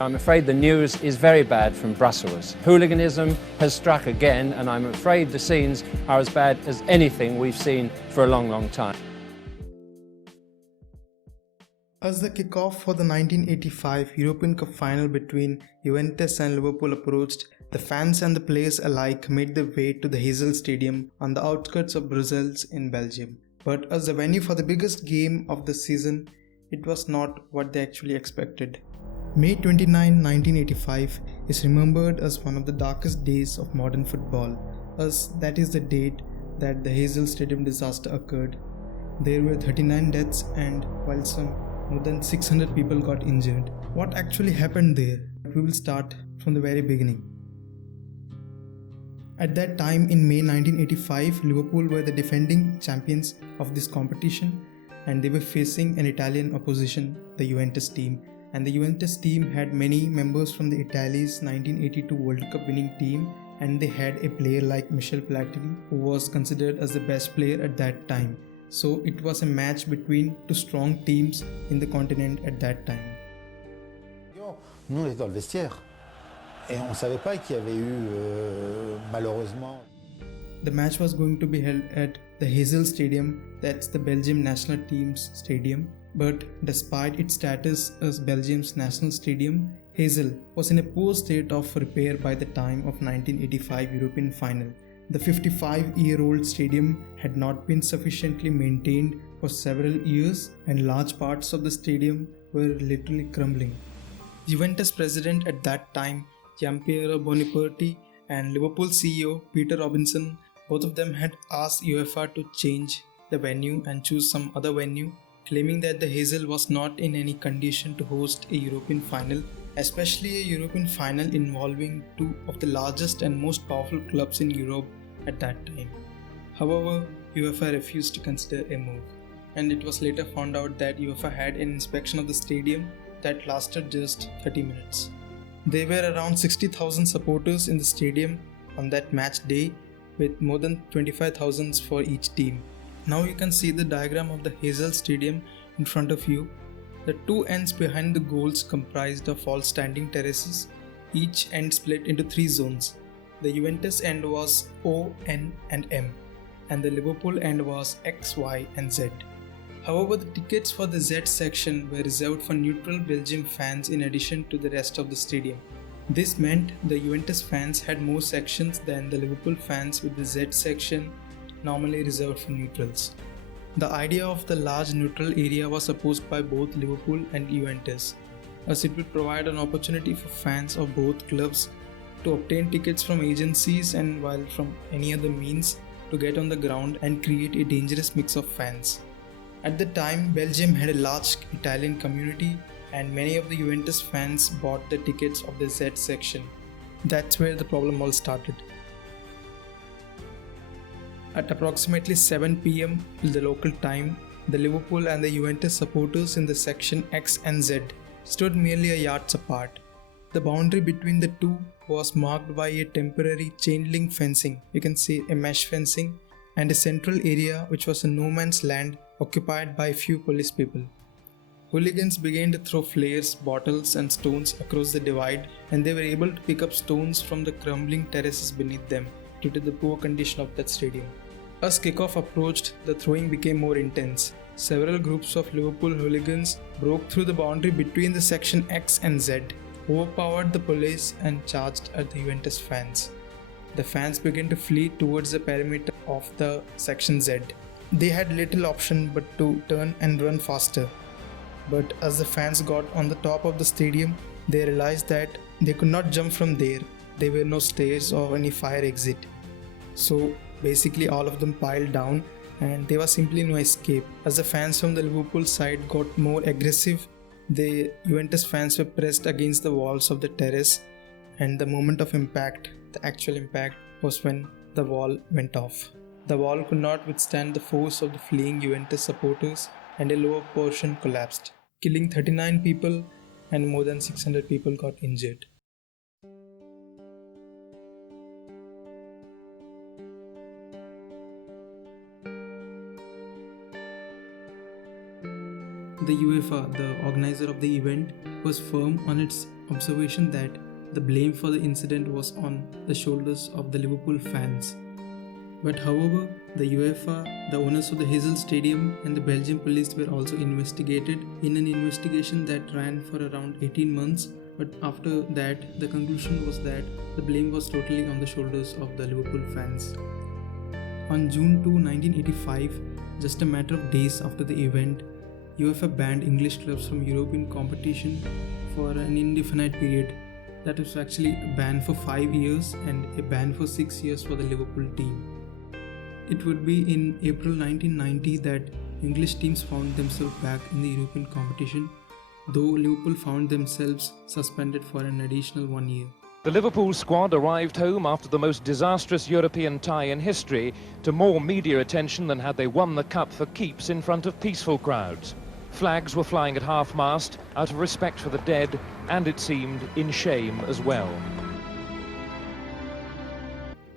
I'm afraid the news is very bad from Brussels. Hooliganism has struck again, and I'm afraid the scenes are as bad as anything we've seen for a long, long time. As the kickoff for the 1985 European Cup final between Juventus and Liverpool approached, the fans and the players alike made their way to the Heysel Stadium on the outskirts of Brussels in Belgium. But as the venue for the biggest game of the season, it was not what they actually expected. May 29, 1985 is remembered as one of the darkest days of modern football, as that is the date that the Heysel Stadium disaster occurred. There were 39 deaths and while more than 600 people got injured. What actually happened there? We will start from the very beginning. At that time in May 1985, Liverpool were the defending champions of this competition and they were facing an Italian opposition, the Juventus team. And the Juventus team had many members from the Italy's 1982 World Cup winning team, and they had a player like Michel Platini who was considered as the best player at that time. So it was a match between two strong teams in the continent at that time. Nous on était dans le vestiaire et on ne savait pas qu'il y avait eu malheureusement. The match was going to be held at the Heysel Stadium, that's the Belgium national team's stadium. But despite its status as Belgium's national stadium, Heysel was in a poor state of repair by the time of 1985 European final. The 55-year-old stadium had not been sufficiently maintained for several years and large parts of the stadium were literally crumbling. Juventus president at that time, Giampiero Boniperti, and Liverpool CEO Peter Robinson, both of them had asked UEFA to change the venue and choose some other venue, claiming that the Heysel was not in any condition to host a European final, especially a European final involving two of the largest and most powerful clubs in Europe at that time. However, UEFA refused to consider a move, and it was later found out that UEFA had an inspection of the stadium that lasted just 30 minutes. There were around 60,000 supporters in the stadium on that match day, with more than 25,000 for each team. Now you can see the diagram of the Heysel Stadium in front of you. The two ends behind the goals comprised of all standing terraces, each end split into three zones. The Juventus end was O, N and M, and the Liverpool end was X, Y and Z. However, the tickets for the Z section were reserved for neutral Belgium fans in addition to the rest of the stadium. This meant the Juventus fans had more sections than the Liverpool fans, with the Z section normally reserved for neutrals. The idea of the large neutral area was opposed by both Liverpool and Juventus, as it would provide an opportunity for fans of both clubs to obtain tickets from agencies and while from any other means to get on the ground and create a dangerous mix of fans. At the time, Belgium had a large Italian community and many of the Juventus fans bought the tickets of the Z section. That's where the problem all started. At approximately 7 p.m. the local time, the Liverpool and the Juventus supporters in the section X and Z stood merely a yards apart. The boundary between the two was marked by a temporary chain link fencing, you can say a mesh fencing, and a central area which was a no man's land occupied by a few police people. Hooligans began to throw flares, bottles and stones across the divide, and they were able to pick up stones from the crumbling terraces beneath them due to the poor condition of that stadium. As kickoff approached, the throwing became more intense. Several groups of Liverpool hooligans broke through the boundary between the section X and Z, overpowered the police and charged at the Juventus fans. The fans began to flee towards the perimeter of the section Z. They had little option but to turn and run faster. But as the fans got on the top of the stadium, they realized that they could not jump from there. There were no stairs or any fire exit. So basically all of them piled down and there was simply no escape. As the fans from the Liverpool side got more aggressive, the Juventus fans were pressed against the walls of the terrace, and the moment of impact, the actual impact, was when the wall went off. The wall could not withstand the force of the fleeing Juventus supporters and a lower portion collapsed, killing 39 people and more than 600 people got injured. The UEFA, the organizer of the event, was firm on its observation that the blame for the incident was on the shoulders of the Liverpool fans. But however, the UEFA, the owners of the Heysel Stadium and the Belgian police were also investigated in an investigation that ran for around 18 months. But after that, the conclusion was that the blame was totally on the shoulders of the Liverpool fans. On June 2, 1985, just a matter of days after the event, UEFA banned English clubs from European competition for an indefinite period. That was actually a ban for 5 years and a ban for 6 years for the Liverpool team. It would be in April 1990 that English teams found themselves back in the European competition, though Liverpool found themselves suspended for an additional 1 year. The Liverpool squad arrived home after the most disastrous European tie in history to more media attention than had they won the cup for keeps in front of peaceful crowds. Flags were flying at half-mast out of respect for the dead and, it seemed, in shame as well.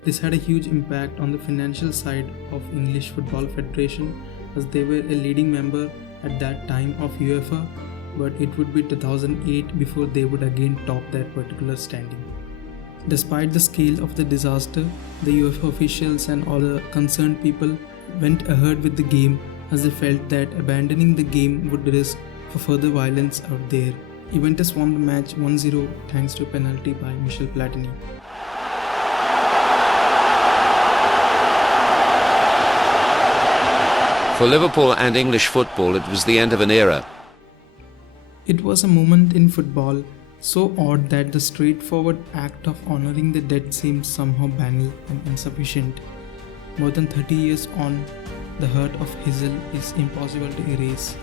This had a huge impact on the financial side of English Football Federation, as they were a leading member at that time of UEFA, but it would be 2008 before they would again top that particular standing. Despite the scale of the disaster, the UEFA officials and other concerned people went ahead with the game, as they felt that abandoning the game would risk for further violence out there. Juventus won the match 1-0 thanks to a penalty by Michel Platini. For Liverpool and English football, it was the end of an era. It was a moment in football so odd that the straightforward act of honoring the dead seemed somehow banal and insufficient. More than 30 years on, the hurt of Heysel is impossible to erase.